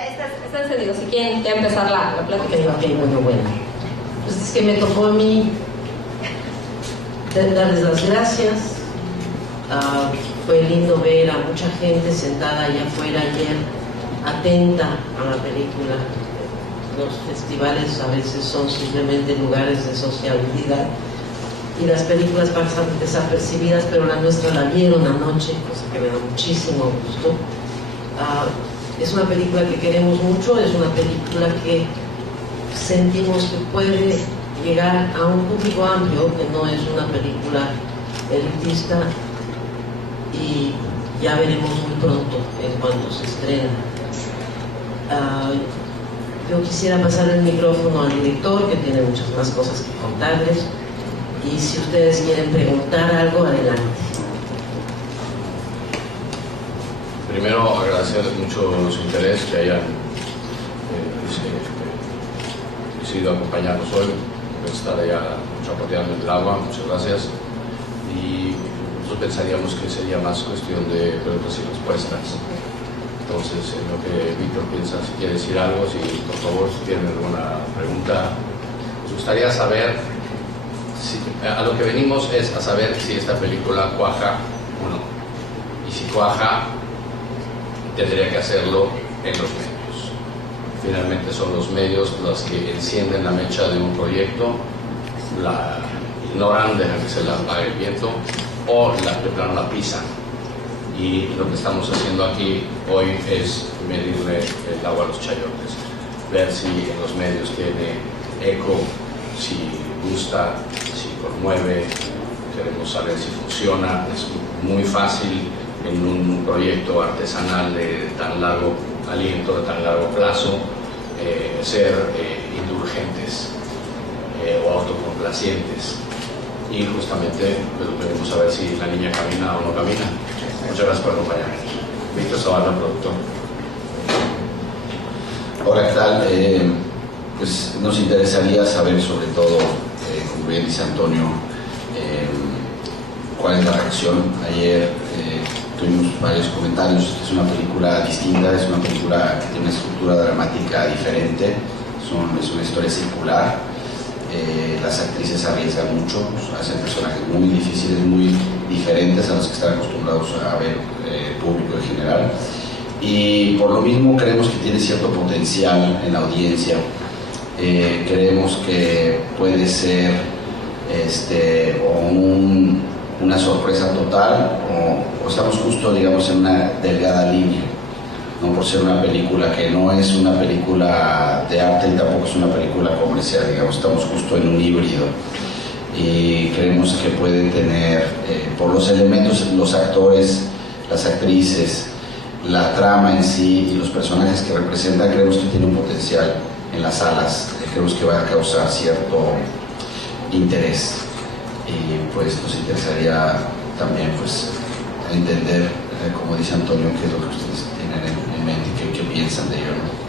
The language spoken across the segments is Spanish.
Ya está encendido, si quieren ya empezar la plática. Ok, bueno. Pues es que me tocó a mí darles las gracias. Fue lindo ver a mucha gente sentada allá afuera ayer, atenta a la película. Los festivales a veces son simplemente lugares de sociabilidad y las películas pasan desapercibidas, pero la nuestra la vieron anoche, cosa que me da muchísimo gusto. Es una película que queremos mucho, es una película que sentimos que puede llegar a un público amplio, que no es una película elitista, y ya veremos muy pronto en cuanto se estrena. Yo quisiera pasar el micrófono al director, que tiene muchas más cosas que contarles, y si ustedes quieren preguntar algo, adelante. Primero, agradecer mucho su interés, que hayan decidido acompañarnos hoy, estar allá chapoteando en el agua, muchas gracias. Y nosotros pensaríamos que sería más cuestión de preguntas y respuestas. Entonces, en lo que Víctor piensa, si quiere decir algo, si por favor, si tienen alguna pregunta, nos gustaría saber, a lo que venimos es a saber si esta película cuaja o no. Y si cuaja, tendría que hacerlo en los medios. Finalmente son los medios los que encienden la mecha de un proyecto, la ignoran, dejan que se la apague el viento, o de plano la pisan. Y lo que estamos haciendo aquí hoy es medirle el agua a los chayotes, ver si en los medios tiene eco, si gusta, si conmueve. Queremos saber si funciona. Es muy fácil en un proyecto artesanal de tan largo aliento, de tan largo plazo, ser indulgentes o autocomplacientes. Y justamente queremos saber si la niña camina o no camina. Muchas gracias por acompañarnos. Víctor Zavala, productor. Hola, ¿qué tal? Pues nos interesaría saber, sobre todo, como bien dice Antonio, cuál es la reacción. Ayer tuvimos varios comentarios. Es una película distinta, es una película que tiene una estructura dramática diferente, es una historia circular. Las actrices arriesgan mucho, hacen personajes muy difíciles, muy diferentes a los que están acostumbrados a ver el público en general, y por lo mismo creemos que tiene cierto potencial en la audiencia. Creemos que puede ser una sorpresa total, o estamos justo, digamos, en una delgada línea, no por ser una película que no es una película de arte y tampoco es una película comercial, digamos, estamos justo en un híbrido, y creemos que puede tener, por los elementos, los actores, las actrices, la trama en sí y los personajes que representan, creemos que tiene un potencial en las salas, creemos que va a causar cierto interés, y pues nos interesaría también pues entender, como dice Antonio, qué es lo que ustedes tienen en mente y qué piensan de ello, ¿no?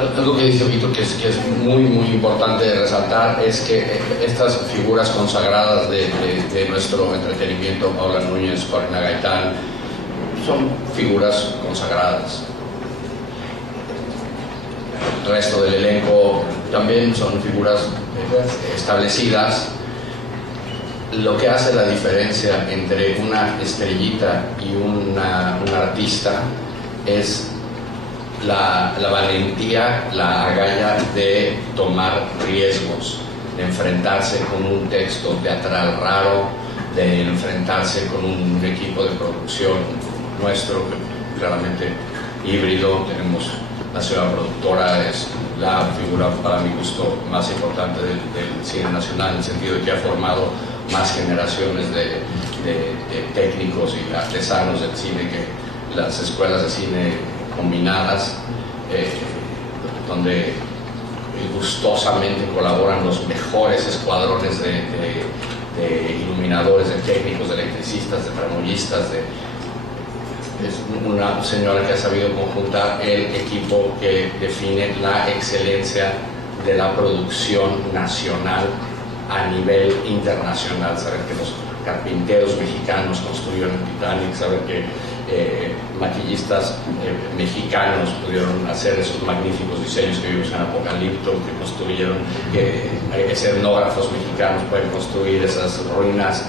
Algo que dice Víctor que es muy importante de resaltar es que estas figuras consagradas de nuestro entretenimiento, Paula Núñez, Corina Gaitán, son figuras consagradas. El resto del elenco también son figuras establecidas. Lo que hace la diferencia entre una estrellita y un artista es la valentía, la agallas de tomar riesgos, de enfrentarse con un texto teatral raro, de enfrentarse con un equipo de producción nuestro, claramente híbrido. Tenemos la señora productora, es la figura para mi gusto más importante del cine nacional, en el sentido de que ha formado más generaciones de técnicos y artesanos del cine que las escuelas de cine combinadas, donde gustosamente colaboran los mejores escuadrones de iluminadores, de técnicos, de electricistas, de tramoyistas. Es una señora que ha sabido conjuntar el equipo que define la excelencia de la producción nacional a nivel internacional. Saber que los carpinteros mexicanos construyeron el Titanic, saber que maquillistas mexicanos pudieron hacer esos magníficos diseños que vimos en Apocalipto, que construyeron, que escenógrafos mexicanos pueden construir esas ruinas,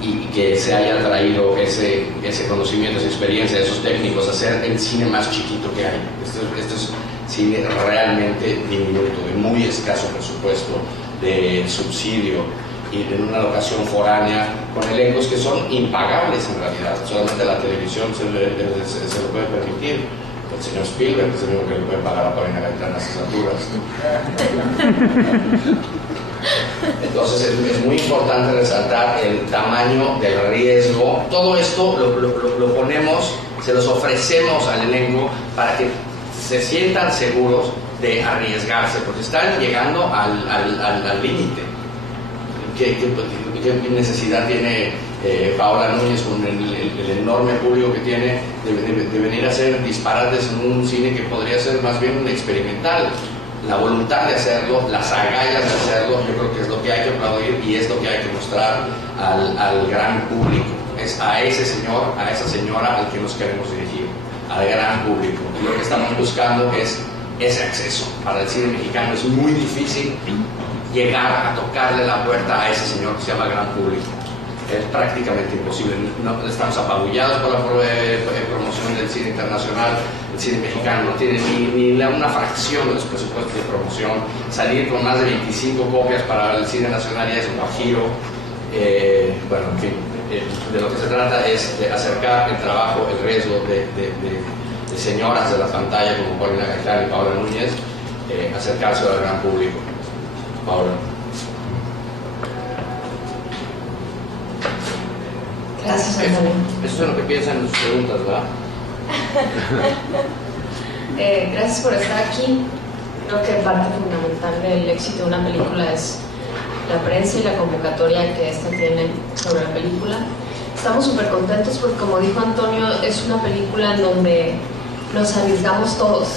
y que se haya traído ese conocimiento, esa experiencia de esos técnicos a hacer el cine más chiquito que hay. Esto es cine realmente diminuto, de muy escaso presupuesto, de subsidio, y en una locación foránea, con elencos que son impagables en realidad. Solamente la televisión se lo puede permitir. El señor Spielberg es el único que le puede pagar a Paulina Gaitán a esas alturas. Entonces es muy importante resaltar el tamaño del riesgo. Todo esto lo ponemos, se los ofrecemos al elenco para que se sientan seguros de arriesgarse, porque están llegando al límite. ¿Qué necesidad tiene Paola Núñez con el enorme público que tiene de venir a hacer disparates en un cine que podría ser más bien un experimental? La voluntad de hacerlo, las agallas de hacerlo, yo creo que es lo que hay que aplaudir y es lo que hay que mostrar al gran público. Es a ese señor, a esa señora al que nos queremos dirigir, al gran público. Y lo que estamos buscando es ese acceso. Para el cine mexicano es muy difícil llegar a tocarle la puerta a ese señor que se llama gran público. Es prácticamente imposible. No, estamos apabullados por la promoción del cine internacional. El cine mexicano no tiene ni una fracción de los presupuestos de promoción. Salir con más de 25 copias para el cine nacional ya es un guajiro. Bueno, en fin, de lo que se trata es de acercar el trabajo, el riesgo de señoras de la pantalla como Paulina Gaitán y Paola Núñez, acercarse al gran público. Paola. Gracias, Antonio. Eso es lo que piensan en sus preguntas, ¿verdad? Gracias por estar aquí. Creo que parte fundamental del éxito de una película es la prensa y la convocatoria que esta tiene sobre la película. Estamos súper contentos porque, como dijo Antonio, es una película en donde nos arriesgamos todos.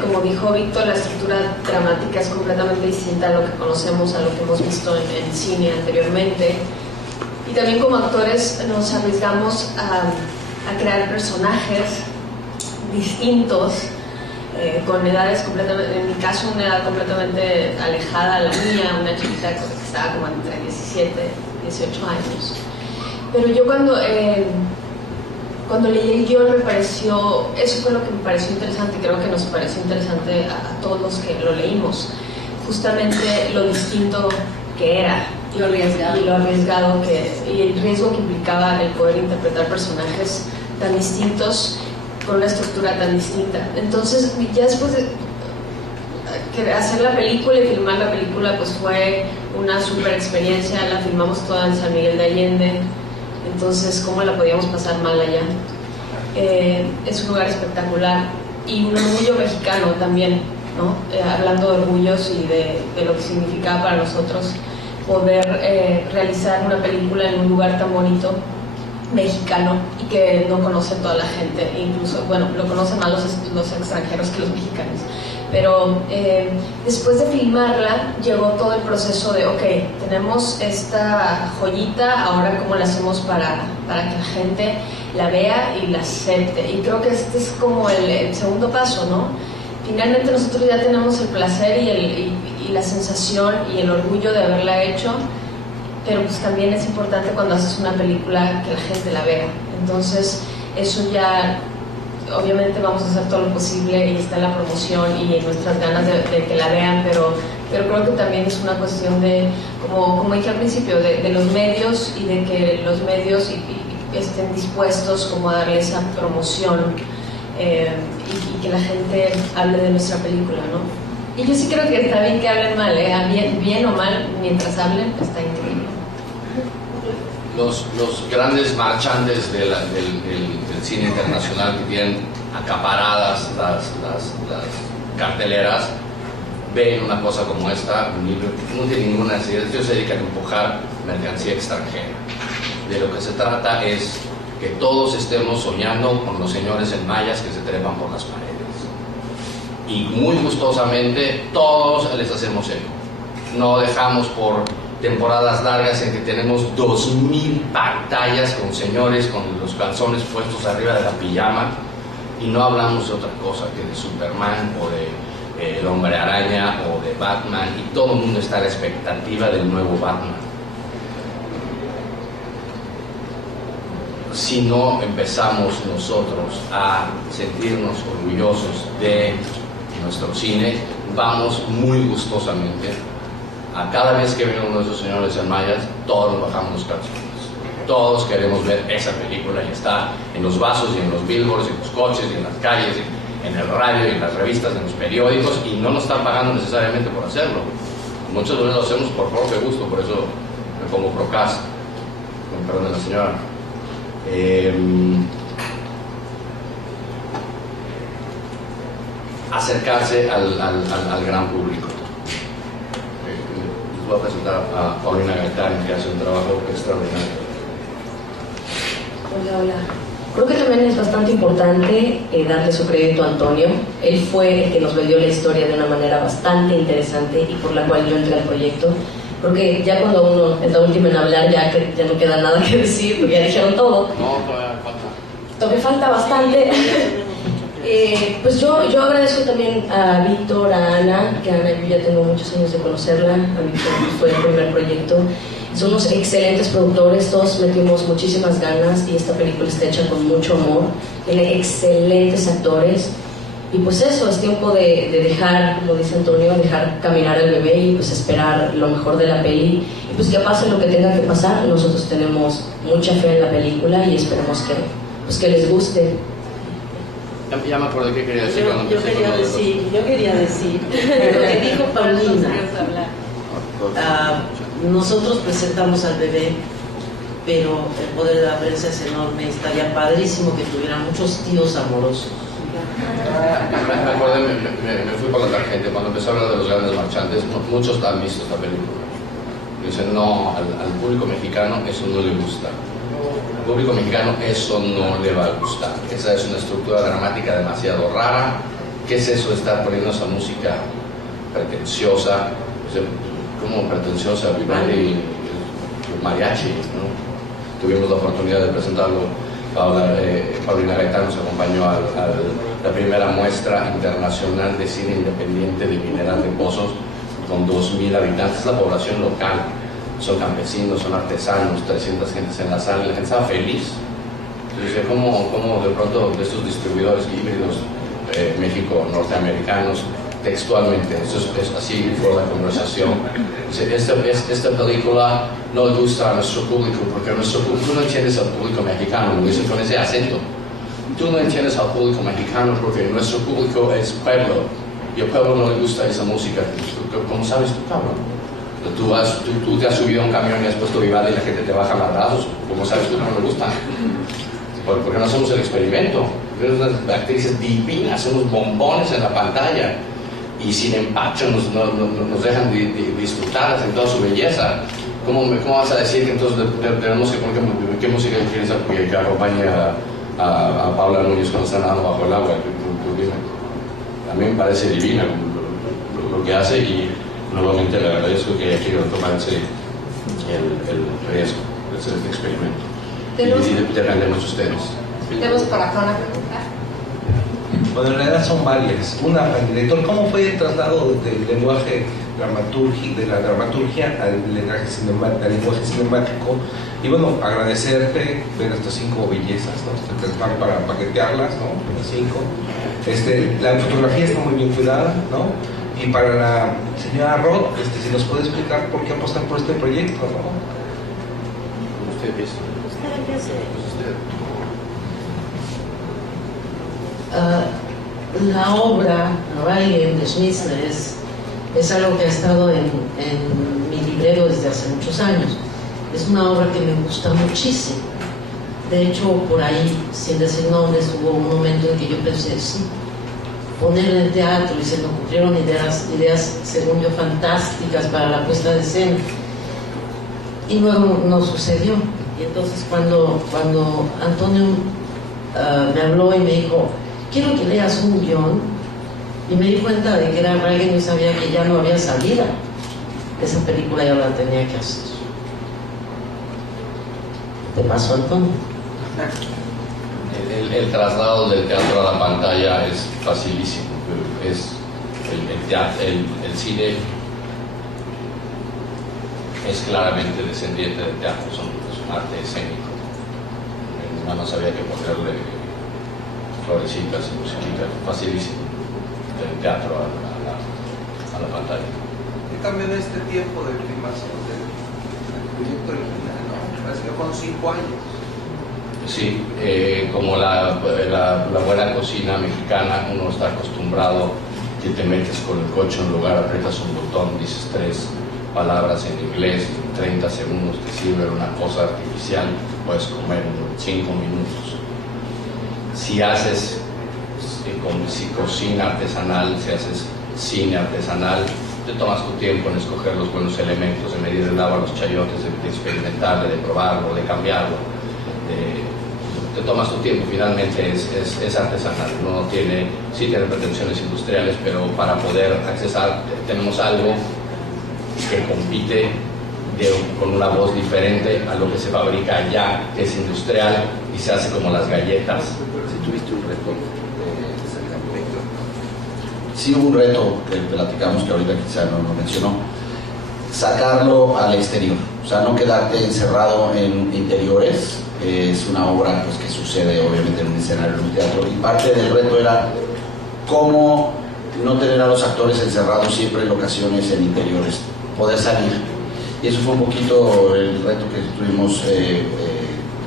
Como dijo Víctor, la estructura dramática es completamente distinta a lo que conocemos, a lo que hemos visto en cine anteriormente. Y también como actores nos arriesgamos a crear personajes distintos, con edades completamente, en mi caso una edad completamente alejada a la mía, una chiquita que estaba como entre 17 y 18 años. Pero yo cuando leí el guión eso fue lo que me pareció interesante, creo que nos pareció interesante a todos los que lo leímos, justamente lo distinto que era. Y lo arriesgado y el riesgo que implicaba el poder interpretar personajes tan distintos con una estructura tan distinta. Entonces, ya después de hacer la película y filmar la película, pues fue una super experiencia. La filmamos toda en San Miguel de Allende, entonces ¿cómo la podíamos pasar mal allá? Es un lugar espectacular y un orgullo mexicano también, ¿no? Hablando de orgullos y de lo que significaba para nosotros poder realizar una película en un lugar tan bonito, mexicano, y que no conoce toda la gente, incluso, bueno, lo conocen más los extranjeros que los mexicanos. Pero después de filmarla llegó todo el proceso de, ok, tenemos esta joyita, ahora cómo la hacemos para que la gente la vea y la acepte. Y creo que este es como el segundo paso, ¿no? Finalmente nosotros ya tenemos el placer y la sensación y el orgullo de haberla hecho, pero pues también es importante cuando haces una película que la gente la vea. Entonces eso ya, obviamente vamos a hacer todo lo posible y está en la promoción y en nuestras ganas de que la vean, pero creo que también es una cuestión de, como dije al principio, de los medios y de que los medios estén dispuestos como a darle esa promoción y que la gente hable de nuestra película, ¿no? Y yo sí creo que está bien que hablen mal, bien o mal, mientras hablen, está increíble. Los grandes marchantes del cine internacional que tienen acaparadas las carteleras ven una cosa como esta, no tiene ninguna necesidad. Ellos se dedican a empujar mercancía extranjera. De lo que se trata es que todos estemos soñando con los señores en mallas que se trepan por las paredes. Y muy gustosamente todos les hacemos eco. No dejamos por temporadas largas en que tenemos 2000 pantallas con señores con los calzones puestos arriba de la pijama y no hablamos de otra cosa que de Superman o de el Hombre Araña o de Batman, y todo el mundo está a la expectativa del nuevo Batman. Si no empezamos nosotros a sentirnos orgullosos de nuestro cine, vamos muy gustosamente a cada vez que viene uno de esos señores en mallas, todos nos bajamos los calzones. Todos queremos ver esa película y está en los vasos y en los billboards, en los coches y en las calles, en el radio y en las revistas, en los periódicos, y no nos están pagando necesariamente por hacerlo. Muchas veces lo hacemos por propio gusto, por eso me pongo procas, con perdón de la señora. Acercarse al gran público. Les voy a presentar a Paulina Gaitán, que hace un trabajo extraordinario. Hola. Creo que también es bastante importante darle su crédito a Antonio. Él fue el que nos vendió la historia de una manera bastante interesante y por la cual yo entré al proyecto. Creo que ya cuando uno es la última en hablar, ya no queda nada que decir, porque ya dijeron todo. No, todavía falta. Todavía falta bastante. Pues yo agradezco también a Víctor, a Ana, que Ana yo ya tengo muchos años de conocerla. A Víctor fue el primer proyecto. Son unos excelentes productores, todos metimos muchísimas ganas y esta película está hecha con mucho amor. Tiene excelentes actores. Y pues eso, es tiempo de dejar, como dice Antonio, dejar caminar al bebé y pues esperar lo mejor de la peli. Y pues que pase lo que tenga que pasar, nosotros tenemos mucha fe en la película y esperemos que les guste. Ya me acordé qué quería decir. Yo quería decir lo que dijo Paulina. Nosotros presentamos al bebé, pero el poder de la prensa es enorme. Estaría padrísimo que tuviera muchos tíos amorosos. Me acordé, me fui por la tangente cuando empecé a hablar de los grandes marchantes. Muchos han visto esta película. Dicen, no, al público mexicano eso no le gusta. Al público mexicano eso no le va a gustar. Esa es una estructura dramática demasiado rara. ¿Qué es eso de estar poniendo esa música pretenciosa? Como pretenciosa, Vivaldi, mariachi, ¿no? Tuvimos la oportunidad de presentarlo. Paulina Gaitán nos acompañó a la primera muestra internacional de cine independiente de Mineral de Pozos, con 2.000 habitantes, la población local. Son campesinos, son artesanos, 300 gentes en la sala, la gente estaba feliz. Entonces, ¿cómo de pronto de estos distribuidores híbridos México-norteamericanos, textualmente, así fue la conversación? Esta película no le gusta a nuestro público porque tú no entiendes al público mexicano, lo dicen con ese acento. Tú no entiendes al público mexicano porque nuestro público es pueblo y al pueblo no le gusta esa música. ¿Cómo sabes tú, cabrón? Tú te has subido a un camión y has puesto Vivaldi y la gente te baja madrazos. ¿Cómo sabes tú que no le gusta? Porque no hacemos el experimento. Tenemos unas actrices divinas, unos bombones en la pantalla y sin empacho nos dejan disfrutarlas en toda su belleza. ¿Cómo vas a decir que entonces tenemos que poner qué música quieres que acompañe a Paula Núñez cuando está nadando bajo el agua? A mí me parece divina lo que hace y nuevamente le agradezco que haya querido tomarse el riesgo de hacer este experimento. Y dependemos de ustedes. Tenemos por acá una pregunta. Bueno, en realidad son varias. Una, al director, ¿cómo fue el traslado del lenguaje de la dramaturgia al lenguaje cinemático? Y bueno, agradecerte ver estas 5 bellezas, ¿no? Para paquetearlas, ¿no? Las 5. La fotografía está muy bien cuidada, ¿no? Y para la señora Roth, si nos puede explicar por qué apostar por este proyecto, ¿no? Usted empieza. La obra Reign de Schnitzler es algo que ha estado en mi librero desde hace muchos años. Es una obra que me gusta muchísimo. De hecho, por ahí, sin decir nombres, hubo un momento en que yo pensé, sí, poner en el teatro, y se me ocurrieron ideas según yo fantásticas para la puesta de escena. Y luego no sucedió. Y entonces cuando Antonio me habló y me dijo, quiero que leas un guión, y me di cuenta de que era Reign y sabía que ya no había salida. esa película yo la tenía que hacer. ¿Te pasó, Antonio? El traslado del teatro a la pantalla es facilísimo. Es el cine es claramente descendiente del teatro, es un arte escénico. Nada más había que ponerle florecitas y musiquitas, facilísimo, del teatro a la pantalla. Y también este tiempo de filmación del proyecto original, ¿no? Parece que fueron 5 años. Sí, como la buena cocina mexicana, uno está acostumbrado que te metes con el coche en un lugar, aprietas un botón, dices 3 palabras en inglés, en 30 segundos te sirve una cosa artificial, puedes comer en 5 minutos. Si haces cocina artesanal, si haces cine artesanal, te tomas tu tiempo en escoger los buenos elementos, de medir el agua, los chayotes, de experimentarlo, de probarlo, de cambiarlo. Te tomas tu tiempo, finalmente es artesanal, no tiene, sí tiene pretensiones industriales, pero para poder accesar tenemos algo que compite con una voz diferente a lo que se fabrica allá, que es industrial y se hace como las galletas. Si tuviste un reto de salir al proyecto. Sí hubo un reto que platicamos, que ahorita quizá no lo mencionó, sacarlo al exterior, o sea, no quedarte encerrado en interiores. Es una obra pues, que sucede obviamente en un escenario, en un teatro, y parte del reto era cómo no tener a los actores encerrados siempre en locaciones en interiores, poder salir. Y eso fue un poquito el reto que estuvimos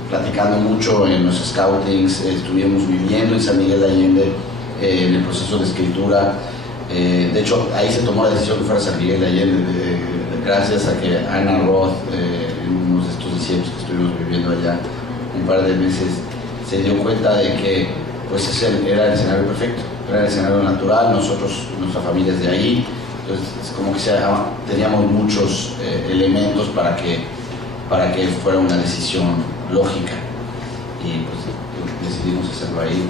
platicando mucho en los scoutings, estuvimos viviendo en San Miguel de Allende en el proceso de escritura. De hecho, ahí se tomó la decisión que fuera San Miguel de Allende, gracias a que Ana Roth, en unos de estos diciembre que estuvimos viviendo allá un par de meses, se dio cuenta de que pues ese era el escenario perfecto, era el escenario natural, nuestra familia es de ahí, entonces es como que teníamos muchos elementos para que fuera una decisión lógica, y pues decidimos hacerlo ahí.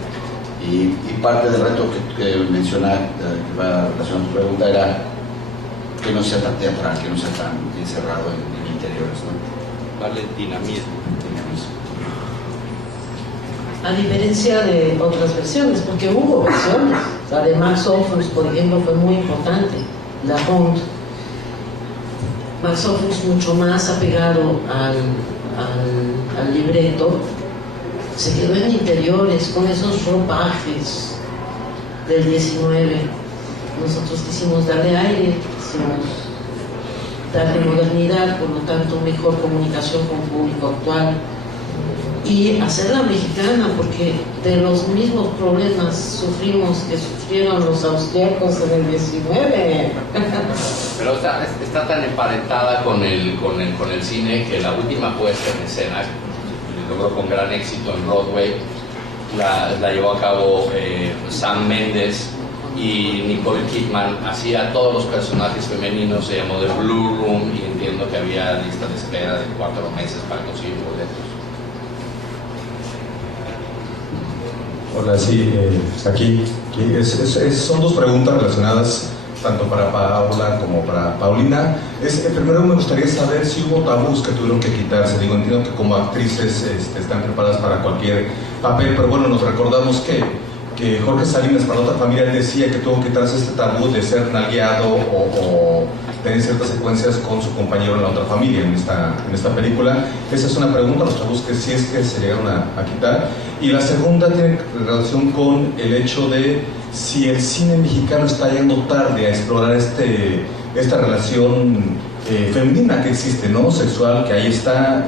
Y parte del reto que menciona, que va relacionado a tu pregunta, era que no sea tan teatral, que no sea tan encerrado en interiores, ¿no? Darle dinamismo. A diferencia de otras versiones, porque hubo versiones. La de Max Ophüls, por ejemplo, fue muy importante. La Bond. Max Ophüls, mucho más apegado al libreto, se quedó en interiores con esos ropajes del 19. Nosotros quisimos darle aire, quisimos darle modernidad, por lo tanto mejor comunicación con público actual y hacerla mexicana, porque de los mismos problemas que sufrieron los austriacos en el 19. Pero está tan emparentada con el cine que la última puesta en escena logró con gran éxito en Broadway, la llevó a cabo Sam Mendes, y Nicole Kidman hacía todos los personajes femeninos, se llamó The Blue Room, y entiendo que había lista de espera de 4 meses para conseguir boletos. Hola, sí, aquí son 2 preguntas relacionadas tanto para Paola como para Paulina. Primero me gustaría saber si hubo tabús que tuvieron que quitarse. Digo, entiendo que como actrices están preparadas para cualquier papel, pero bueno, nos recordamos que Jorge Salinas, para otra familia, decía que tuvo que quitarse este tabú de ser nalgueado o tener ciertas secuencias con su compañero en la otra familia en esta película. Esa es una pregunta, los tabús que sí es que se llegaron a quitar. Y la segunda tiene relación con el hecho de si el cine mexicano está yendo tarde a explorar esta relación femenina que existe, ¿no? Sexual, que ahí está,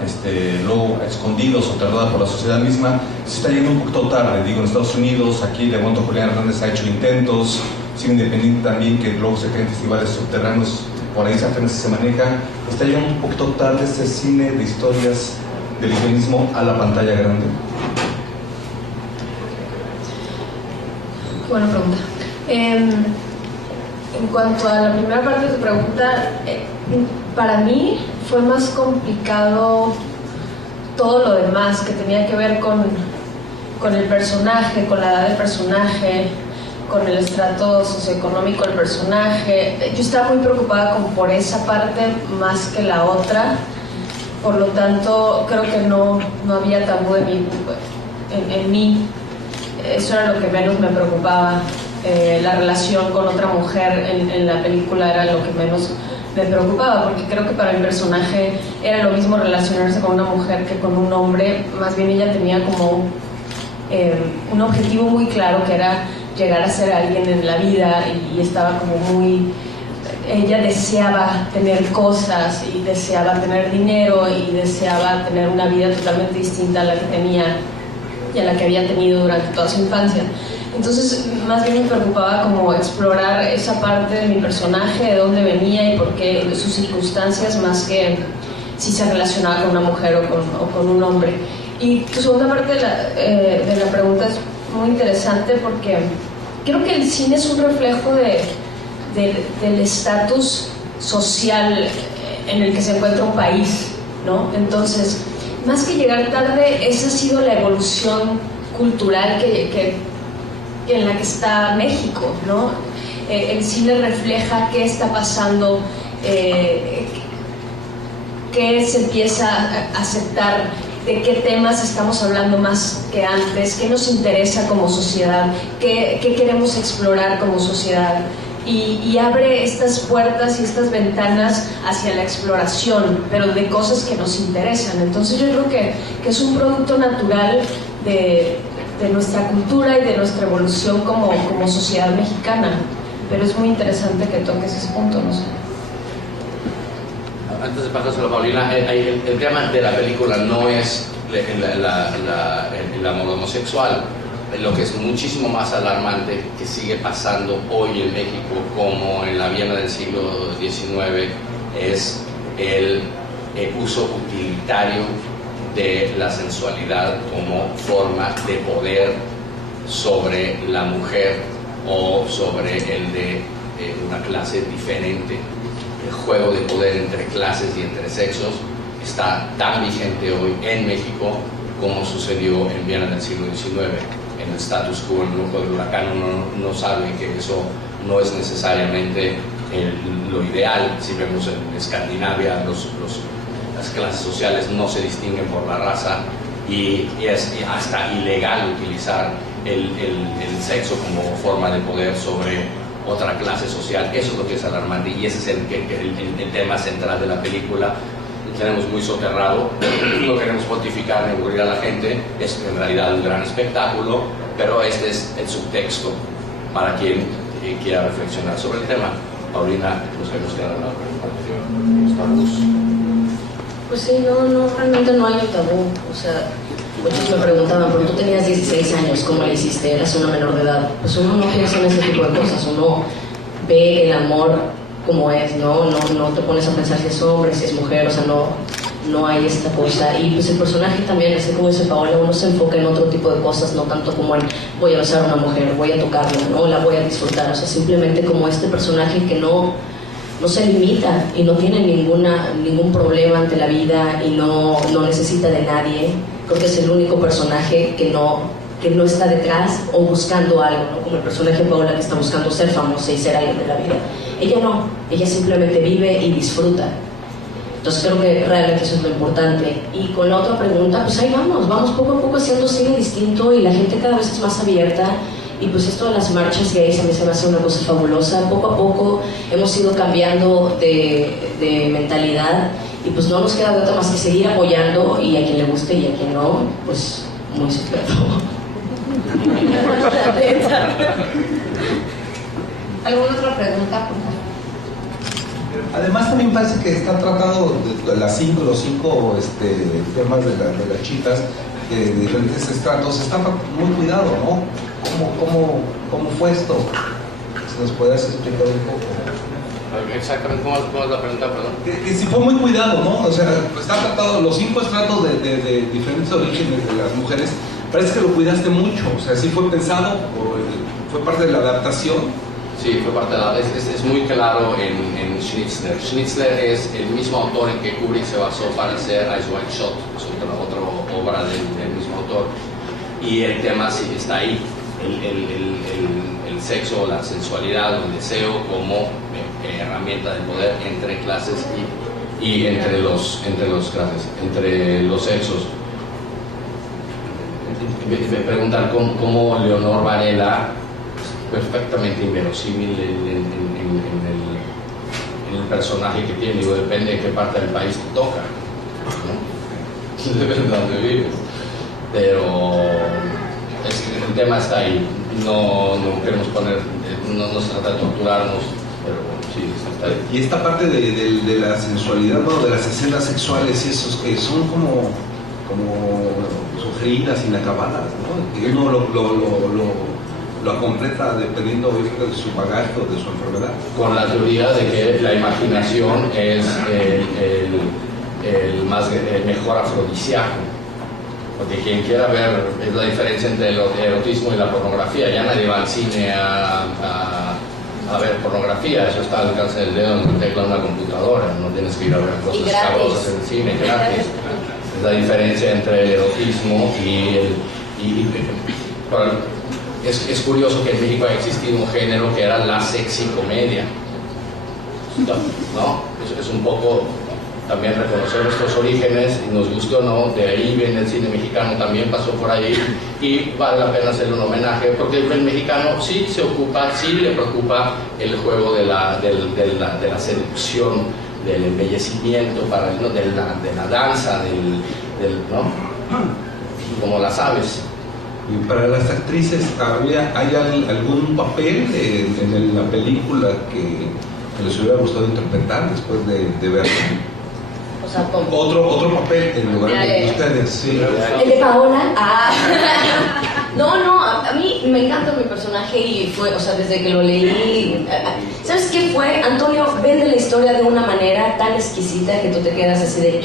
luego escondido, soterrada por la sociedad misma. Se está yendo un poquito tarde, digo, en Estados Unidos, aquí de momento Julián Hernández ha hecho intentos, cine independiente también, que luego se creen festivales subterráneos, por ahí apenas se maneja. Está yendo un poquito tarde este cine de historias del lesbianismo a la pantalla grande. Buena pregunta. En cuanto a la primera parte de tu pregunta, para mí fue más complicado todo lo demás que tenía que ver con el personaje, con la edad del personaje, con el estrato socioeconómico del personaje. Yo estaba muy preocupada por esa parte más que la otra, por lo tanto creo que no había tabú en mí. Eso era lo que menos me preocupaba. La relación con otra mujer en la película era lo que menos me preocupaba, porque creo que para el personaje era lo mismo relacionarse con una mujer que con un hombre. Más bien ella tenía como un objetivo muy claro, que era llegar a ser alguien en la vida, y estaba como muy... Ella deseaba tener cosas y deseaba tener dinero y deseaba tener una vida totalmente distinta a la que tenía y a la que había tenido durante toda su infancia. Entonces, más bien me preocupaba como explorar esa parte de mi personaje, de dónde venía y por qué, sus circunstancias, más que si se relacionaba con una mujer o con un hombre. Y tu segunda parte de la pregunta es muy interesante, porque creo que el cine es un reflejo del estatus social en el que se encuentra un país, ¿no? Entonces, más que llegar tarde, esa ha sido la evolución cultural en la que está México, ¿no? El cine refleja qué está pasando, qué se empieza a aceptar, de qué temas estamos hablando más que antes, qué nos interesa como sociedad, qué queremos explorar como sociedad, y abre estas puertas y estas ventanas hacia la exploración, pero de cosas que nos interesan. Entonces yo creo que es un producto natural de nuestra cultura y de nuestra evolución como sociedad mexicana, pero es muy interesante que toques ese punto, no sé. Antes de pasárselo a Paulina, el tema de la película no es el amor homosexual. Lo que es muchísimo más alarmante, que sigue pasando hoy en México como en la Viena del siglo XIX, es el uso utilitario de la sensualidad como forma de poder sobre la mujer o sobre el de una clase diferente. El juego de poder entre clases y entre sexos está tan vigente hoy en México como sucedió en Viena del siglo XIX. En el status quo, en el ojo del huracán, uno no sabe que eso no es necesariamente lo ideal. Si vemos en Escandinavia, las clases sociales no se distinguen por la raza, y es hasta ilegal utilizar el sexo como forma de poder sobre otra clase social. Eso es lo que es alarmante, y ese es el tema central de la película. Lo tenemos muy soterrado, no queremos pontificar ni aburrir a la gente, es en realidad un gran espectáculo, pero este es el subtexto para quien quiera reflexionar sobre el tema. Paulina, nos hemos quedado la presentación, los tabús. Pues sí, no, realmente no hay un tabú. O sea, muchos me preguntaban, pero tú tenías 16 años, ¿cómo le hiciste? Eras una menor de edad. Pues uno no piensa en ese tipo de cosas, uno ve el amor como es, no te pones a pensar si es hombre, si es mujer, o sea, no hay esta cosa. Y pues el personaje también, así como dice Paola, uno se enfoca en otro tipo de cosas, no tanto como en voy a besar a una mujer, voy a tocarla, no la voy a disfrutar, o sea, simplemente como este personaje que no se limita y no tiene ningún problema ante la vida y no necesita de nadie. Creo que es el único personaje que no está detrás o buscando algo, ¿no? Como el personaje de Paola, que está buscando ser famosa y ser alguien de la vida. Ella no, ella simplemente vive y disfruta. Entonces creo que realmente eso es lo importante. Y con la otra pregunta, pues ahí vamos poco a poco haciendo cine distinto, y la gente cada vez es más abierta. Y pues esto de las marchas gays a mí se me hace una cosa fabulosa. Poco a poco hemos ido cambiando de mentalidad, y pues no nos queda de otra más que seguir apoyando, y a quien le guste y a quien no, pues muy secreto. ¿Alguna otra pregunta, por favor? Además también parece que está tratado los cinco temas de las chicas de diferentes estratos. Está muy cuidado, ¿no? ¿Cómo fue esto? Si nos puedes explicar un poco. Exactamente, ¿cómo es la pregunta, perdón? Que si fue muy cuidado, ¿no? O sea, está tratado los 5 estratos de diferentes orígenes de las mujeres. Parece que lo cuidaste mucho. O sea, ¿sí fue pensado o fue parte de la adaptación? Sí, fue parte de la... Es muy claro en Schnitzler. Schnitzler es el mismo autor en que Kubrick se basó para hacer Eyes Wide Shut, es otra obra del mismo autor. Y el tema sí está ahí. El el sexo, la sensualidad o el deseo como herramienta de poder entre clases y entre los sexos. Me preguntan cómo Leonor Varela, perfectamente inverosímil en el personaje que tiene. Digo, depende de qué parte del país te toca, ¿no? Depende de dónde vives. Pero el tema está ahí. No queremos poner, no se trata de torturarnos, pero sí, está ahí. Y esta parte de la sensualidad, bueno, de las escenas sexuales y esos que son como sugeridas, inacabadas, ¿no? Y uno lo completa dependiendo de su bagaje o de su enfermedad. Con la teoría de que la imaginación es el mejor afrodisíaco. Porque quien quiera ver, es la diferencia entre el erotismo y la pornografía. Ya nadie va al cine a ver pornografía, eso está al alcance del dedo en la tecla de una computadora, no tienes que ir a ver cosas sabrosas en el cine, gratis. Es la diferencia entre el erotismo es curioso que en México haya existido un género que era la sexicomedia, ¿no? Es un poco también reconocer nuestros orígenes, y nos guste o no, de ahí viene el cine mexicano, también pasó por ahí, y vale la pena hacerle un homenaje, porque el mexicano sí se ocupa, sí le preocupa el juego de la seducción, del embellecimiento, ¿no? de la danza, ¿no? Como las aves. Y para las actrices, ¿hay algún papel en la película que les hubiera gustado interpretar después de verla? O sea, otro papel en lugar de ustedes. Sí. ¿El de Paola? No, a mí me encanta mi personaje y fue, o sea, desde que lo leí, ¿sabes qué fue? Antonio vende la historia de una manera tan exquisita que tú te quedas así de,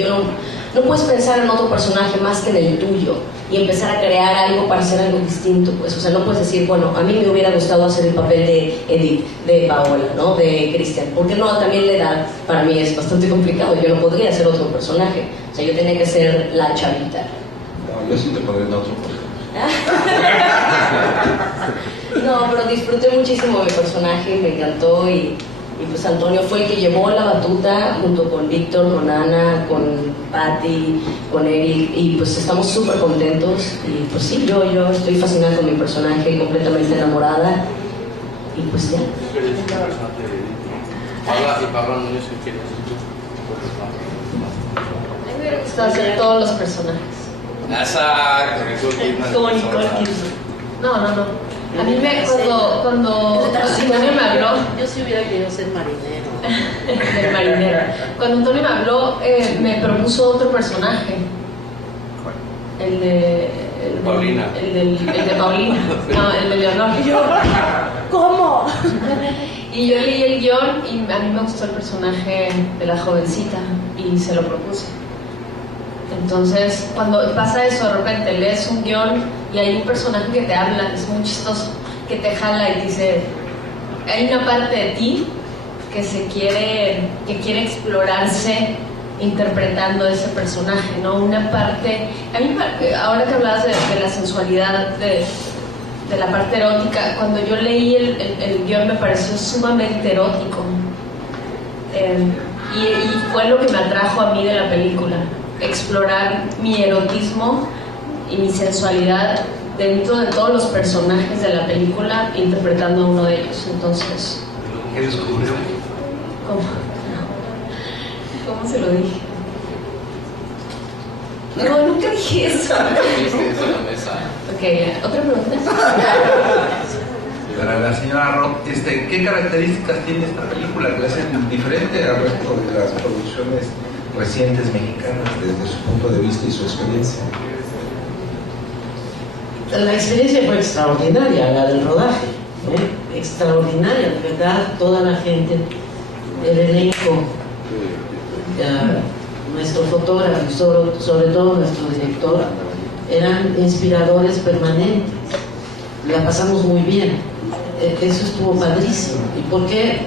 no puedes pensar en otro personaje más que en el tuyo y empezar a crear algo para hacer algo distinto, pues, o sea, no puedes decir, bueno, a mí me hubiera gustado hacer el papel de Edith, de Paola, ¿no? De Cristian, porque no, también la edad para mí es bastante complicado, yo no podría ser otro personaje, o sea, yo tenía que ser la chavita. No, yo sí te podría en otro personaje. No, pero disfruté muchísimo mi personaje, me encantó y pues Antonio fue el que llevó la batuta junto con Víctor, con Ana, con Patti, con Eric, y pues estamos súper contentos y pues sí, yo estoy fascinada con mi personaje, completamente enamorada y pues ya. Pablo Núñez, ¿qué quieres decir? A mí me hubiera gustado hacer todos los personajes. Exacto, como Nicole Kidman. No. A mí cuando Antonio me habló. Yo sí hubiera querido ser marinero. Del marinero. Cuando Antonio me habló, me propuso otro personaje. El de Paulina. El de Paulina. No, el de Leonor. ¿Cómo? Y yo leí el guión y a mí me gustó el personaje de la jovencita y se lo propuse. Entonces, cuando pasa eso, de repente lees un guión y hay un personaje que te habla, es muy chistoso, que te jala y dice, hay una parte de ti que quiere explorarse interpretando ese personaje, ¿no? Una parte, a mí, ahora que hablabas de la sensualidad, de la parte erótica, cuando yo leí el guión me pareció sumamente erótico, y fue lo que me atrajo a mí de la película, explorar mi erotismo y mi sensualidad dentro de todos los personajes de la película, interpretando a uno de ellos. Entonces, ¿qué descubrió? ¿Cómo se lo dije? No, nunca dije eso. Ok, ¿otra pregunta? Para la señora Roth, ¿qué características tiene esta película que la hacen diferente al resto de las producciones recientes mexicanas desde su punto de vista y su experiencia? La experiencia fue extraordinaria, la del rodaje, ¿no? Extraordinaria, de verdad, toda la gente, el elenco, nuestro fotógrafo, sobre todo nuestro director, eran inspiradores permanentes. La pasamos muy bien, eso estuvo padrísimo. ¿Y por qué?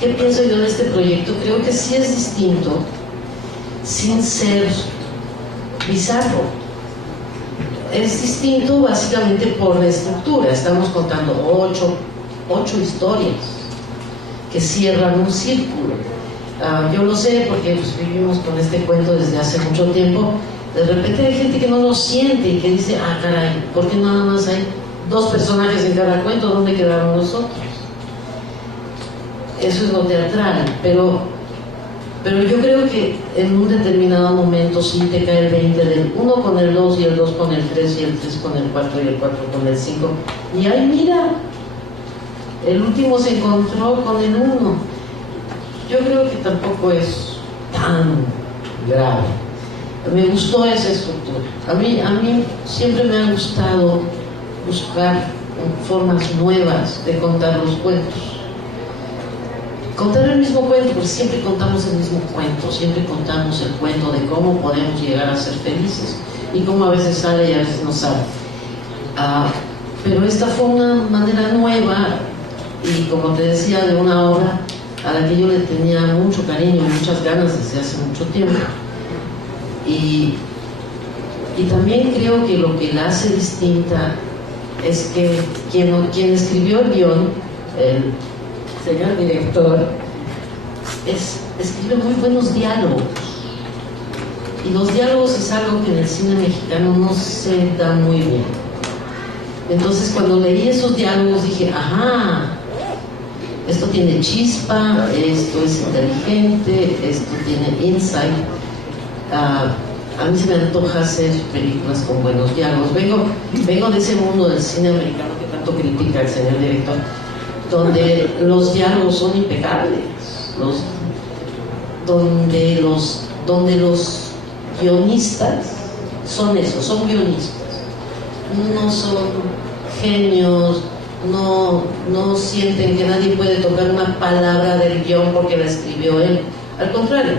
¿Qué pienso yo de este proyecto? Creo que sí es distinto, sin ser bizarro. Es distinto básicamente por la estructura. Estamos contando 8 8 historias que cierran un círculo. Yo lo sé porque pues, vivimos con este cuento desde hace mucho tiempo. De repente hay gente que no lo siente y que dice, ah, caray, ¿por qué nada más hay 2 personajes en cada cuento? ¿Dónde quedaron los otros? Eso es lo teatral, pero yo creo que en un determinado momento sí te cae el 20 del 1 con el 2 y el 2 con el 3 y el 3 con el 4 y el 4 con el 5. Y ahí mira, el último se encontró con el 1. Yo creo que tampoco es tan grave. Me gustó esa estructura. A mí siempre me ha gustado buscar formas nuevas de contar los cuentos. Contar el mismo cuento, porque siempre contamos el mismo cuento, siempre contamos el cuento de cómo podemos llegar a ser felices y cómo a veces sale y a veces no sale. Pero esta fue una manera nueva y, como te decía, de una obra a la que yo le tenía mucho cariño, muchas ganas desde hace mucho tiempo. Y también creo que lo que la hace distinta es que quien escribió el guión, el señor director, escribe muy buenos diálogos. Y los diálogos es algo que en el cine mexicano no se da muy bien. Entonces, cuando leí esos diálogos dije, ajá, esto tiene chispa, esto es inteligente, esto tiene insight. A mí se me antoja hacer películas con buenos diálogos. Vengo de ese mundo del cine americano que tanto critica el señor director, donde los diálogos son impecables, donde los guionistas son eso, son guionistas, no son genios, no sienten que nadie puede tocar una palabra del guión porque la escribió él. Al contrario,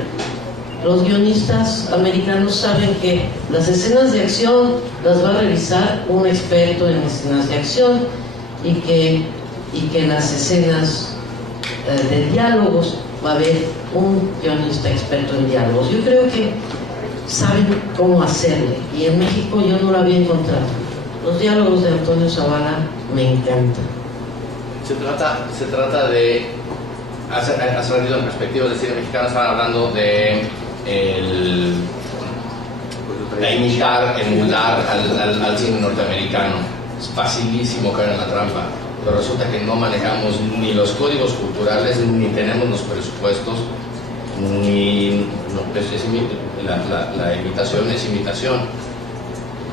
los guionistas americanos saben que las escenas de acción las va a revisar un experto en escenas de acción y que las escenas de diálogos va a haber un guionista experto en diálogos. Yo creo que saben cómo hacerle y en México yo no lo había encontrado. Los diálogos de Antonio Zavala me encantan. Se trata de hacer ratito en perspectiva del cine mexicano. Estaban hablando de imitar, emular al cine norteamericano. Es facilísimo caer en la trampa, pero resulta que no manejamos ni los códigos culturales, ni tenemos los presupuestos, ni la imitación es imitación.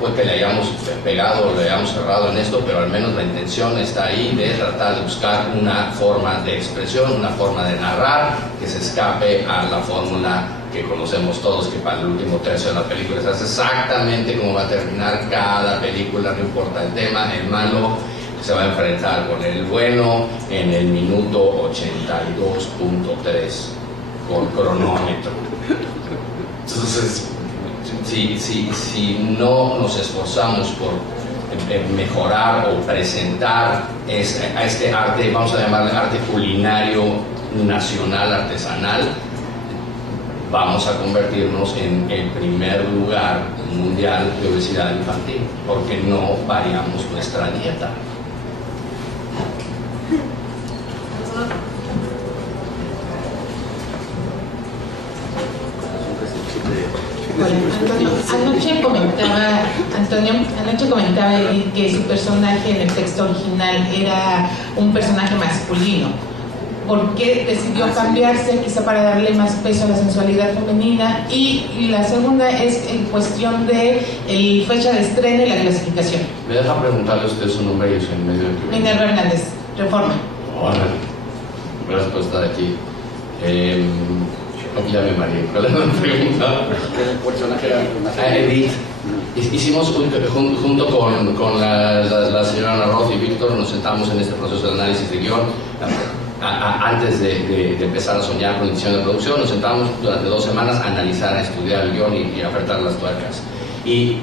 Puede que le hayamos pegado o le hayamos cerrado en esto, pero al menos la intención está ahí de tratar de buscar una forma de expresión, una forma de narrar que se escape a la fórmula que conocemos todos, que para el último tercio de la película se hace exactamente como va a terminar cada película, no importa el tema, el malo se va a enfrentar con el bueno en el minuto 82.3 con cronómetro. Entonces, si no nos esforzamos por mejorar o presentar a este arte, vamos a llamarle arte culinario nacional, artesanal, vamos a convertirnos en el primer lugar mundial de obesidad infantil, porque no variamos nuestra dieta. Anoche comentaba Edith que su personaje en el texto original era un personaje masculino. ¿Por qué decidió cambiarse? Quizá para darle más peso a la sensualidad femenina. Y la segunda es en cuestión de fecha de estreno y la clasificación. ¿Me deja preguntarle a usted su nombre y su en medio de que... Minerva Hernández, Reforma. Gracias por estar aquí. Aquí ya me mareé. ¿Cuál es la pregunta? El personaje Edith. Hicimos junto con la señora Ana Roth y Víctor, nos sentamos en este proceso de análisis de guión. Antes de empezar a soñar con edición de producción, nos sentamos durante 2 semanas a analizar, a estudiar el guión y a apretar las tuercas. Y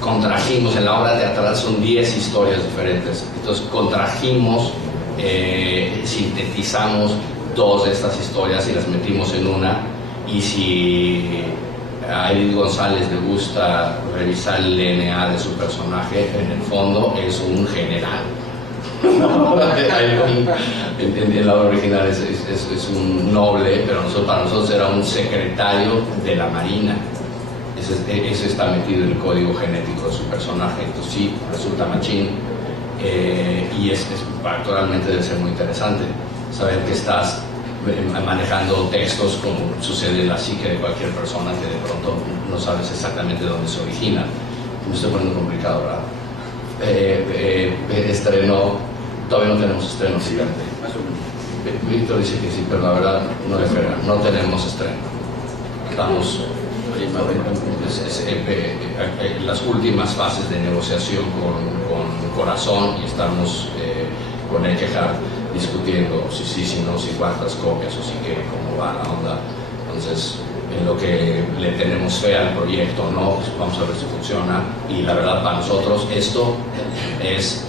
contrajimos, en la obra teatral son 10 historias diferentes. Entonces contrajimos, sintetizamos 2 de estas historias y las metimos en una. Y si a Edith González le gusta revisar el DNA de su personaje, en el fondo es un general. En la obra original es un noble, pero para nosotros era un secretario de la Marina. Ese está metido en el código genético de su personaje. Entonces sí, resulta machín. Y actualmente debe ser muy interesante saber que estás manejando textos como sucede en la psique de cualquier persona, que de pronto no sabes exactamente dónde se origina. Me estoy poniendo complicado, ¿verdad? Estreno, todavía no tenemos estreno siguiente. Víctor dice que sí, pero la verdad no le espera, no tenemos estreno. Estamos en las últimas fases de negociación con Corazón y estamos con Ekehard discutiendo si no, si cuántas copias o si qué, cómo va la onda. Entonces, en lo que le tenemos fe al proyecto, ¿no? Pues vamos a ver si funciona. Y la verdad, para nosotros esto es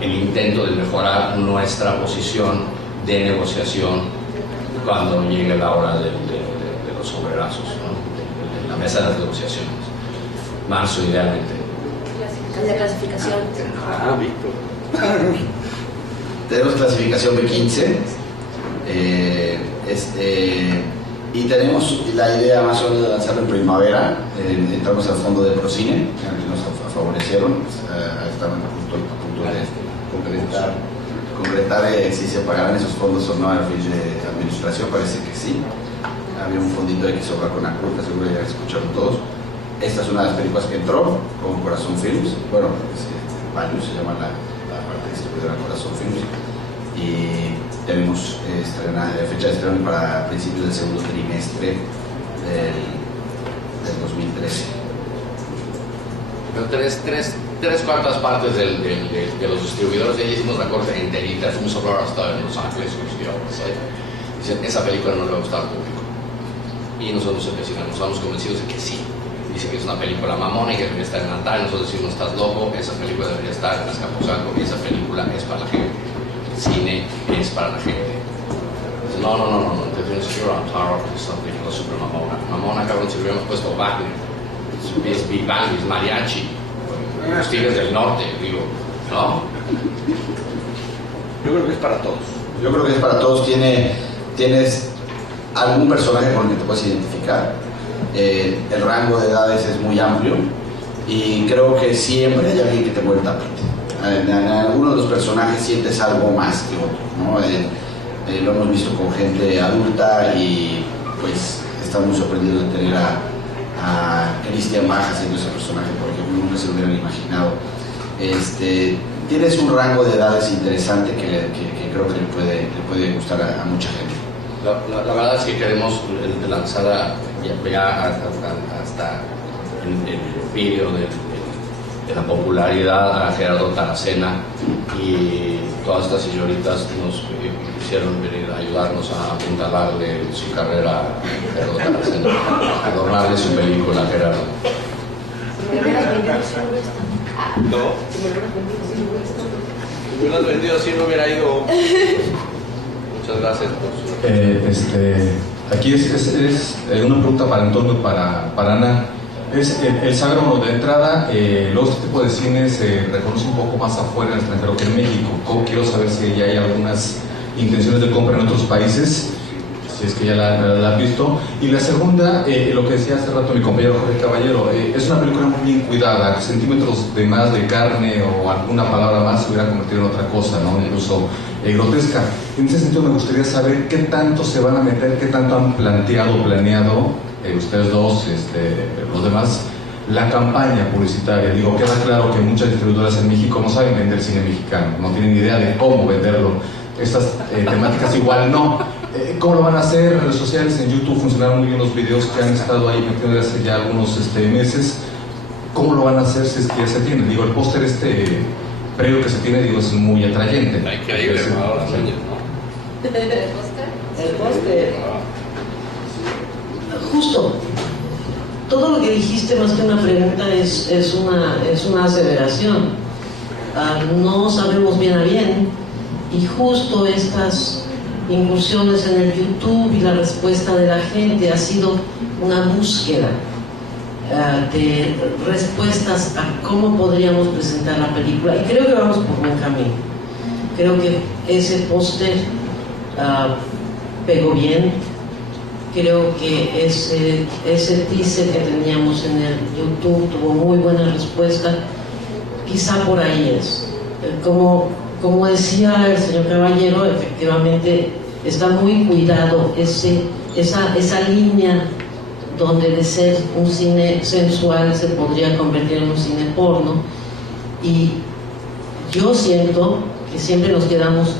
el intento de mejorar nuestra posición de negociación cuando llegue la hora de los sombrerazos, ¿no? De la mesa de las negociaciones. Marzo, idealmente. La clasificación. Víctor. Tenemos clasificación B15. Y tenemos la idea más o menos de lanzarlo en primavera. Entramos al fondo de Procine, que nos favorecieron. Estaban justo a punto de concretar si se pagarán esos fondos o no a la administración. Parece que sí. Había un fondito de que sobra con Acurta, seguro ya escucharon todos. Esta es una de las películas que entró con Corazón Films. Bueno, Value se llama la parte distribuidora Corazón Films. Y tenemos fecha de estreno para principios del segundo trimestre del 2013. Pero tres cuartas partes de los distribuidores, ya hicimos la corte enterita, fuimos a hablar hasta en Los Ángeles, dicen, esa película no le va a gustar al público. Y nosotros estamos convencidos de que sí. Dice que es una película mamona y que debería estar en Natal. Nosotros decimos, estás loco, esa película debería estar en Azcapotzalco y esa película es para la gente. El cine es para la gente. Dice, no, te tienes que ir a Taro porque es una película súper mamona. Mamona, cabrón, si hubiéramos puesto Wagner, es Big Bang, es Mariachi, los Tigres del Norte, digo, ¿no? Yo creo que es para todos. Yo creo que es para todos. Tienes algún personaje con el que te puedes identificar. El rango de edades es muy amplio y creo que siempre hay alguien que te mueve el tapete. En algunos de los personajes sientes algo más que otro, ¿no? Lo hemos visto con gente adulta y pues estamos muy sorprendidos de tener a Christian Bach haciendo ese personaje, por ejemplo, nunca se lo hubieran imaginado. Tienes un rango de edades interesante que creo que le puede gustar a mucha gente. La verdad es que queremos lanzar ya hasta el vídeo de la popularidad a Gerardo Taracena, y todas estas señoritas nos quisieron venir a ayudarnos a apuntalarle su carrera a Gerardo Taracena, a adornarle su película a Gerardo. No. Si me hubieras vendido así no hubiera ido. Muchas gracias por aquí es una pregunta para Antonio, para Ana. Es el Sagro de entrada. Luego este tipo de cine se reconoce un poco más afuera en el extranjero que en México. Quiero saber si ya hay algunas intenciones de compra en otros países, si es que ya la han visto. Y la segunda, lo que decía hace rato mi compañero Jorge Caballero, es una película muy bien cuidada. Centímetros de más de carne o alguna palabra más se hubiera convertido en otra cosa, ¿no? Incluso grotesca. En ese sentido me gustaría saber qué tanto se van a meter, qué tanto han planeado ustedes dos, los demás, la campaña publicitaria. Digo, queda claro que muchas distribuidoras en México no saben vender cine mexicano, no tienen idea de cómo venderlo. Estas temáticas igual no. ¿Cómo lo van a hacer? Redes sociales, en YouTube funcionaron muy bien los videos que han estado ahí metidos hace ya algunos meses. ¿Cómo lo van a hacer si es que ya se tiene? Digo, el póster previo que se tiene, es muy atrayente. Increíble, ¿no? Las uñas, ¿no? El póster. Justo. Todo lo que dijiste, más que una pregunta, es una aseveración. No sabemos bien a bien, y justo estas incursiones en el YouTube y la respuesta de la gente ha sido una búsqueda de respuestas a cómo podríamos presentar la película, y creo que vamos por buen camino. Creo que ese póster pegó bien. Creo que ese teaser que teníamos en el YouTube tuvo muy buena respuesta. Quizá por ahí es. Como decía el señor Caballero, efectivamente está muy cuidado esa línea donde de ser un cine sensual se podría convertir en un cine porno. Y yo siento que siempre nos quedamos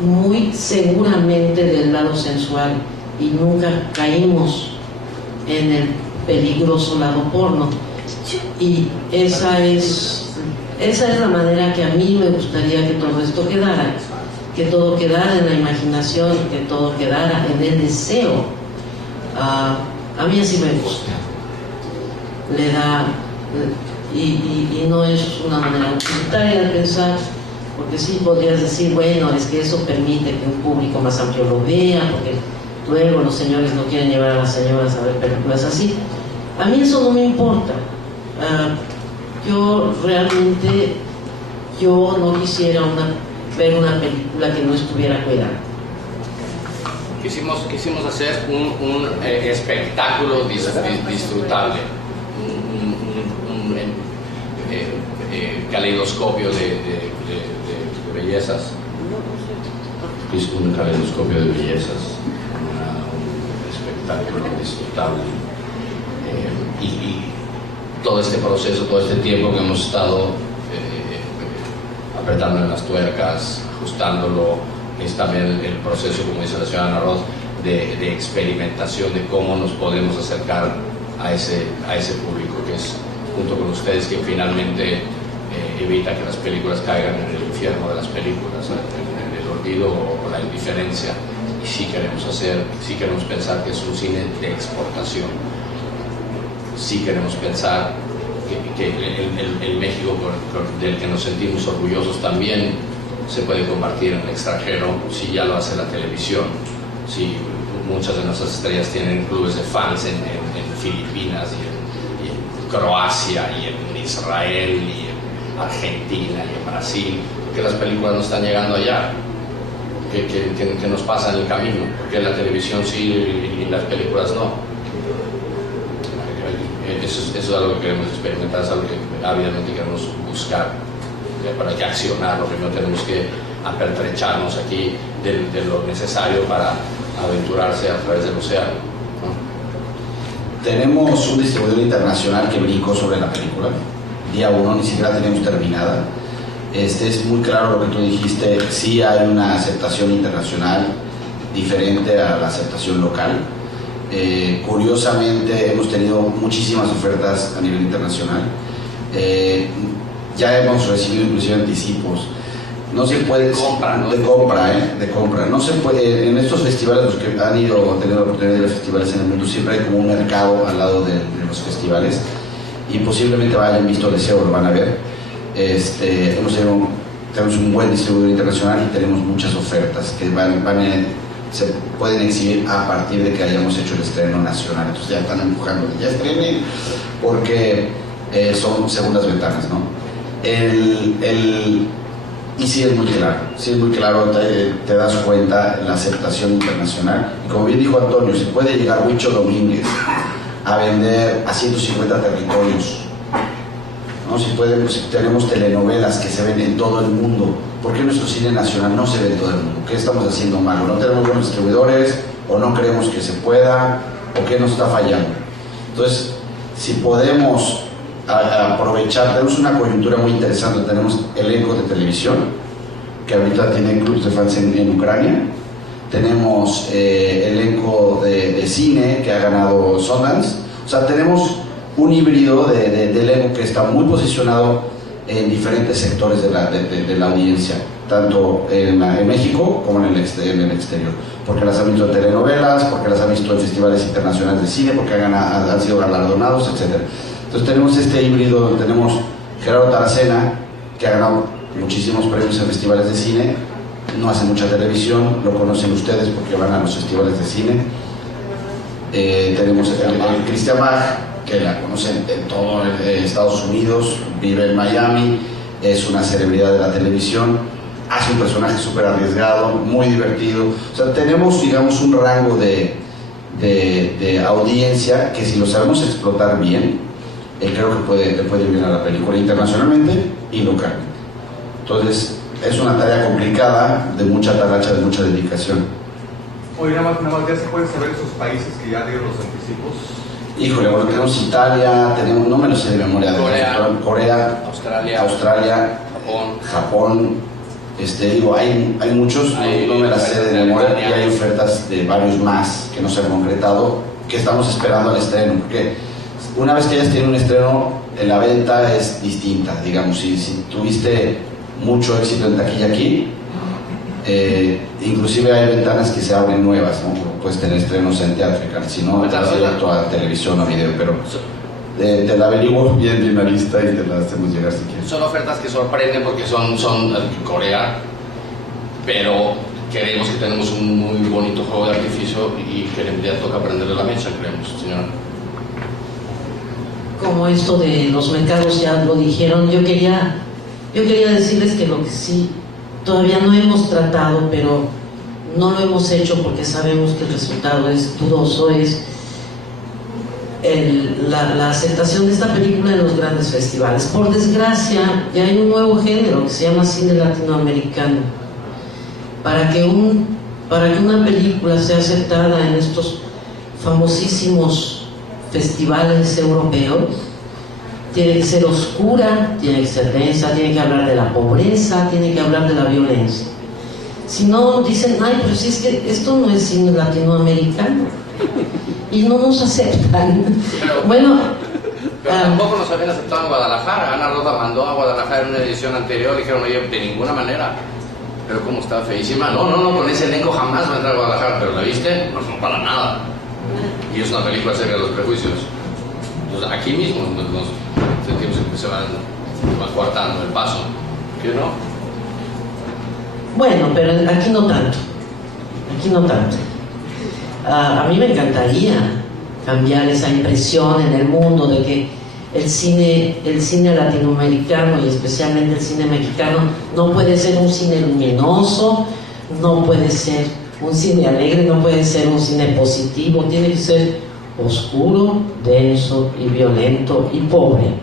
muy seguramente del lado sensual y nunca caímos en el peligroso lado porno. Y esa es la manera que a mí me gustaría que todo esto quedara, que todo quedara en la imaginación, que todo quedara en el deseo. A mí así me gusta. Le da, y no es una manera utilitaria de pensar, porque sí podrías decir, bueno, es que eso permite que un público más amplio lo vea, porque luego los señores no quieren llevar a las señoras a ver películas así. A mí eso no me importa. Yo realmente no quisiera ver una película que no estuviera cuidada. Quisimos hacer un espectáculo disfrutable, un caleidoscopio de bellezas. Un caleidoscopio de bellezas, un espectáculo disfrutable. Y todo este proceso, todo este tiempo que hemos estado apretando en las tuercas, ajustándolo, es también el proceso, como dice la señora Ana Roth, de experimentación de cómo nos podemos acercar a ese público que es, junto con ustedes, que finalmente evita que las películas caigan en el infierno de las películas, en el olvido o la indiferencia. Y sí queremos pensar que es un cine de exportación. Sí queremos pensar que el México del que nos sentimos orgullosos también se puede convertir en el extranjero si ya lo hace la televisión. Si muchas de nuestras estrellas tienen clubes de fans en Filipinas y en Croacia y en Israel y en Argentina y en Brasil, porque las películas no están llegando allá. ¿Qué nos pasa en el camino? Porque la televisión sí y las películas no. Eso es algo que queremos experimentar, es algo que ávidamente queremos buscar, para que accionarlo. Primero tenemos que apertrecharnos aquí de lo necesario para aventurarse a través del océano, ¿no? Tenemos un distribuidor internacional que brincó sobre la película. Día 1, ni siquiera tenemos terminada. Es muy claro lo que tú dijiste, sí hay una aceptación internacional diferente a la aceptación local. Curiosamente hemos tenido muchísimas ofertas a nivel internacional. Ya hemos recibido inclusive anticipos. No se puede de compra. No se puede, en estos festivales, los que han ido a tener la oportunidad de ir a festivales en el mundo, siempre hay como un mercado al lado de los festivales, y posiblemente hayan visto el deseo, lo van a ver. Tenemos un buen distribuidor internacional y tenemos muchas ofertas que se pueden exhibir a partir de que hayamos hecho el estreno nacional. Entonces ya están empujando, ya estrenen, porque son segundas ventanas, ¿no? Y sí es muy claro, te das cuenta la aceptación internacional. Y como bien dijo Antonio, se puede llegar Huicho Domínguez a vender a 150 territorios, ¿no? Si tenemos telenovelas que se ven en todo el mundo, ¿por qué nuestro cine nacional no se ve en todo el mundo? ¿Qué estamos haciendo malo? ¿No tenemos buenos distribuidores? ¿O no creemos que se pueda? ¿O qué nos está fallando? Entonces, si podemos aprovechar, tenemos una coyuntura muy interesante. Tenemos elenco de televisión, que ahorita tienen clubes de fans en Ucrania. Tenemos elenco de cine, que ha ganado Sundance. O sea, tenemos un híbrido de elenco que está muy posicionado en diferentes sectores de la audiencia, tanto en México como en el exterior, porque las han visto en telenovelas, porque las han visto en festivales internacionales de cine, porque han sido galardonados, etc. Entonces tenemos este híbrido, tenemos Gerardo Taracena, que ha ganado muchísimos premios en festivales de cine, no hace mucha televisión, lo conocen ustedes porque van a los festivales de cine. Tenemos a Christian Bach, que la conocen en todo Estados Unidos, vive en Miami, es una celebridad de la televisión, hace un personaje súper arriesgado, muy divertido. O sea, tenemos, digamos, un rango de audiencia que si lo sabemos explotar bien, creo que le puede ir bien a la película internacionalmente y localmente. Entonces, es una tarea complicada, de mucha talacha, de mucha dedicación. Oye, nada más, ¿ya se pueden saber esos países que ya dieron los anticipos? Híjole, bueno, tenemos Italia, tenemos, no me lo sé de memoria, Corea, Australia, Japón, digo, hay muchos, no me las sé de memoria, y hay ofertas de varios más que no se han concretado, que estamos esperando al estreno, porque una vez que ellas tienen un estreno, la venta es distinta, digamos, si tuviste mucho éxito en taquilla aquí, inclusive hay ventanas que se abren nuevas, ¿no? Puedes tener estrenos en Theatrical, si no, te vas directo a televisión o video, pero te la averiguo bien de una lista y te la hacemos llegar si quieres. Son ofertas que sorprenden porque son Corea, pero creemos que tenemos un muy bonito juego de artificio y que ya toca prenderle la mecha, creemos, señora. Como esto de los mercados ya lo dijeron, yo quería decirles que lo que sí todavía no hemos tratado, pero no lo hemos hecho porque sabemos que el resultado es dudoso, es la aceptación de esta película en los grandes festivales. Por desgracia, ya hay un nuevo género que se llama cine latinoamericano. Para que una película sea aceptada en estos famosísimos festivales europeos, tiene que ser oscura, tiene que ser densa, tiene que hablar de la pobreza, tiene que hablar de la violencia. Si no, dicen, ay, pero si es que esto no es cine latinoamericano y no nos aceptan. Pero, bueno, pero tampoco nos habían aceptado en Guadalajara. Ana Rosa mandó a Guadalajara en una edición anterior y dijeron, oye, de ninguna manera. Pero como está feísima, no, con ese elenco jamás va a entrar a Guadalajara. ¿Pero la viste? No, para nada. Y es una película acerca de los prejuicios. Entonces aquí mismo nos sentimos que se van coartando el paso. ¿Qué no? Bueno, pero aquí no tanto. Aquí no tanto. A mí me encantaría cambiar esa impresión en el mundo de que el cine latinoamericano y especialmente el cine mexicano no puede ser un cine luminoso, no puede ser un cine alegre, no puede ser un cine positivo, tiene que ser oscuro, denso y violento y pobre.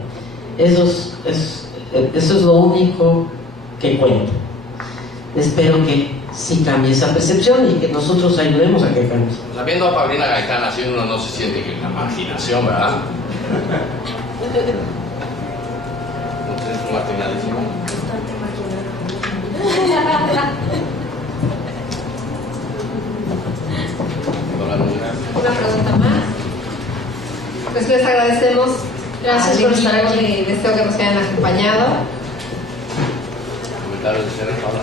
Eso es lo único que cuenta. Espero que sí cambie esa percepción y que nosotros ayudemos a que cambie. O sea, viendo a Paulina Gaitán así uno no se siente que la marginación, ¿verdad? ¿No tienes un marginadísimo? Una pregunta más. Pues les agradecemos. Gracias por estar aquí y deseo que nos hayan acompañado. Comentarios de cierre, Paula.